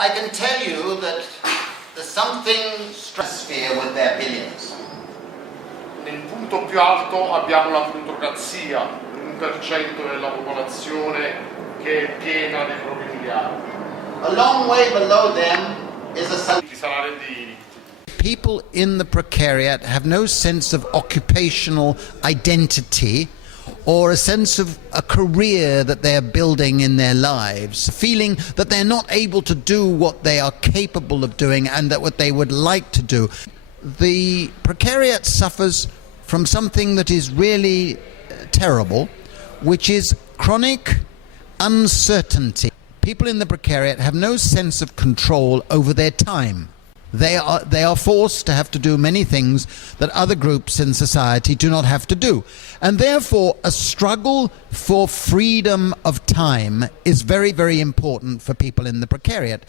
I can tell you that there's something stratosphere with their billions. Nel punto più alto abbiamo la plutocrazia, l'1% della popolazione che è piena dei propri miliardi. A long way below them is a Ci sarà reddito. People in the precariat have no sense of occupational identity or a sense of a career that they are building in their lives, feeling that they're not able to do what they are capable of doing and that what they would like to do. The precariat suffers from something that is really terrible, which is chronic uncertainty. People in the precariat have no sense of control over their time. They are forced to have to do many things that other groups in society do not have to do. And therefore, a struggle for freedom of time is very, very important for people in the precariat.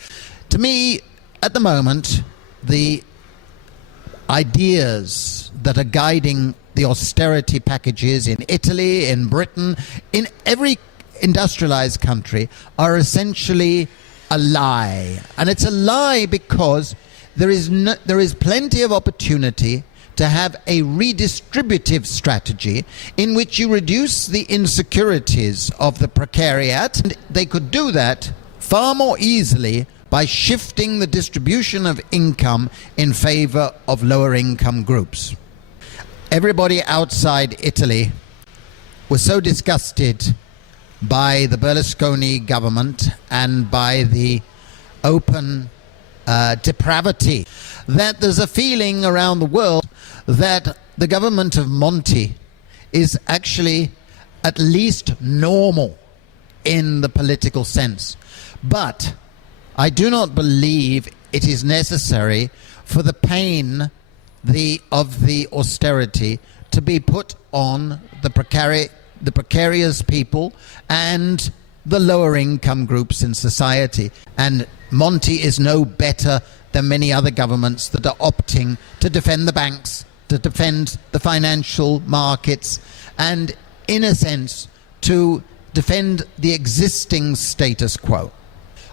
To me, at the moment, the ideas that are guiding the austerity packages in Italy, in Britain, in every industrialized country are essentially a lie. And it's a lie because there is plenty of opportunity to have a redistributive strategy in which you reduce the insecurities of the precariat. And they could do that far more easily by shifting the distribution of income in favor of lower income groups. Everybody outside Italy was so disgusted by the Berlusconi government and by the open depravity that there's a feeling around the world that the government of Monti is actually at least normal in the political sense. But I do not believe it is necessary for the pain of the austerity to be put on the precarious people and the lower income groups in society. And Monti is no better than many other governments that are opting to defend the banks, to defend the financial markets, and in a sense to defend the existing status quo.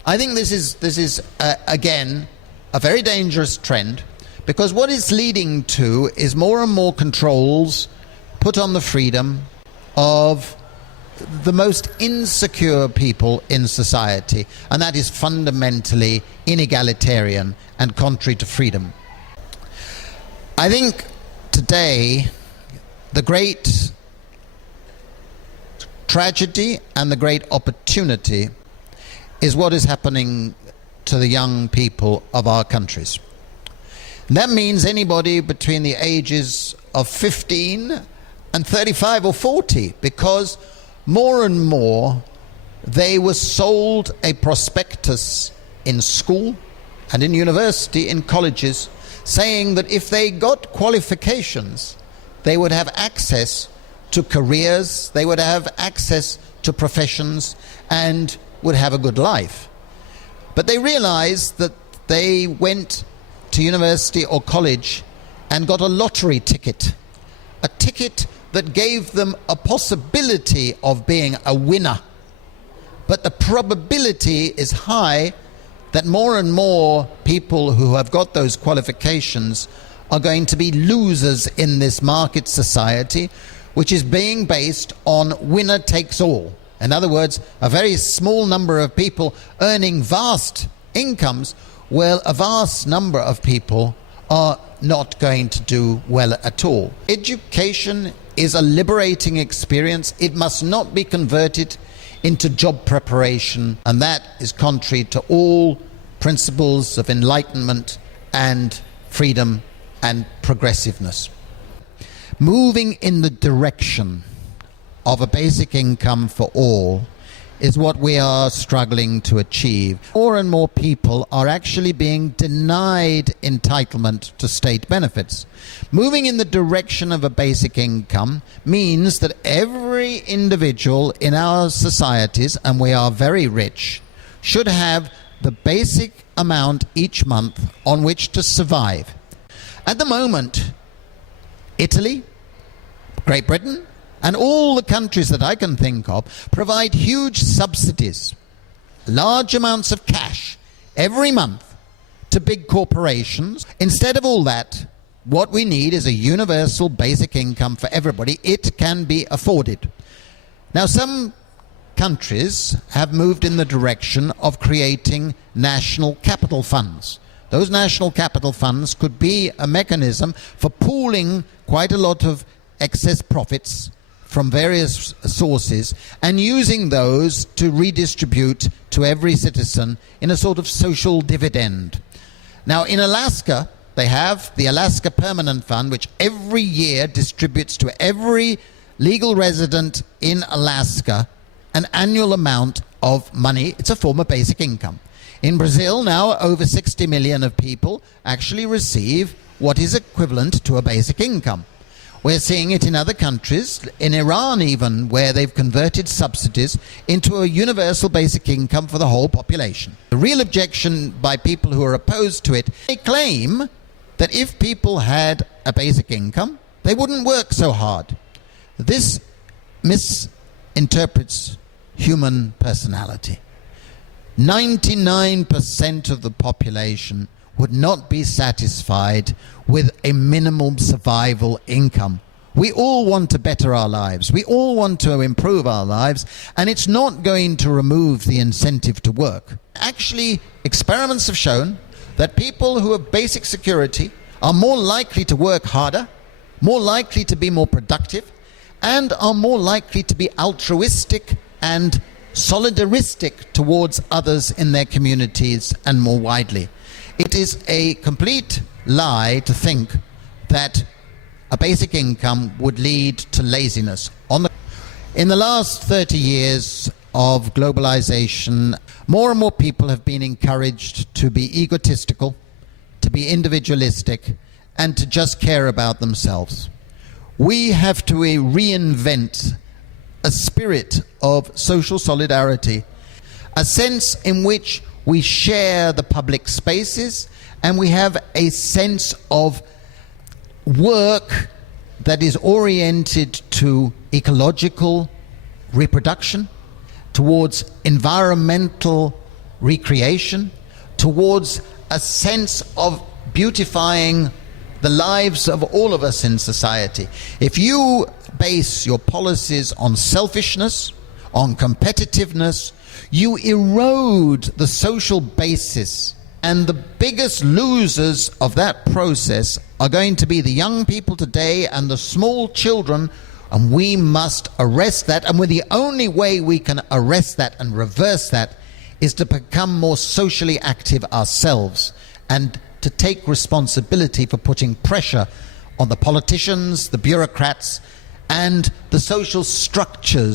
I think this is again a very dangerous trend, because what it's leading to is more and more controls put on the freedom of the most insecure people in society, and that is fundamentally inegalitarian and contrary to freedom. I think today the great tragedy and the great opportunity is what is happening to the young people of our countries. And that means anybody between the ages of 15 and 35 or 40, because more and more they were sold a prospectus in school and in university, in colleges, saying that if they got qualifications, they would have access to careers, they would have access to professions, and would have a good life. But they realized that they went to university or college and got a lottery ticket, a ticket that gave them a possibility of being a winner. But the probability is high that more and more people who have got those qualifications are going to be losers in this market society, which is being based on winner takes all. In other words, a very small number of people earning vast incomes, while a vast number of people are not going to do well at all. Education is a liberating experience. It must not be converted into job preparation, and that is contrary to all principles of enlightenment and freedom and progressiveness. Moving in the direction of a basic income for all is what we are struggling to achieve. More and more people are actually being denied entitlement to state benefits. Moving in the direction of a basic income means that every individual in our societies, and we are very rich, should have the basic amount each month on which to survive. At the moment, Italy, Great Britain, and all the countries that I can think of provide huge subsidies, large amounts of cash every month to big corporations. Instead of all that, what we need is a universal basic income for everybody. It can be afforded. Now, some countries have moved in the direction of creating national capital funds. Those national capital funds could be a mechanism for pooling quite a lot of excess profits from various sources and using those to redistribute to every citizen in a sort of social dividend. Now, in Alaska, they have the Alaska Permanent Fund, which every year distributes to every legal resident in Alaska an annual amount of money. It's a form of basic income. In Brazil now, over 60 million of people actually receive what is equivalent to a basic income. We're seeing it in other countries, in Iran even, where they've converted subsidies into a universal basic income for the whole population. The real objection by people who are opposed to it, they claim that if people had a basic income, they wouldn't work so hard. This misinterprets human personality. 99% of the population would not be satisfied with a minimum survival income. We all want to better our lives. We all want to improve our lives, and it's not going to remove the incentive to work. Actually, experiments have shown that people who have basic security are more likely to work harder, more likely to be more productive, and are more likely to be altruistic and solidaristic towards others in their communities and more widely. It is a complete lie to think that a basic income would lead to laziness. In the last 30 years of globalization, more and more people have been encouraged to be egotistical, to be individualistic, and to just care about themselves. We have to reinvent a spirit of social solidarity, a sense in which we share the public spaces and we have a sense of work that is oriented to ecological reproduction, towards environmental recreation, towards a sense of beautifying the lives of all of us in society. If you base your policies on selfishness, on competitiveness, you erode the social basis. And the biggest losers of that process are going to be the young people today and the small children, and we must arrest that. And the only way we can arrest that and reverse that is to become more socially active ourselves and to take responsibility for putting pressure on the politicians, the bureaucrats, and the social structures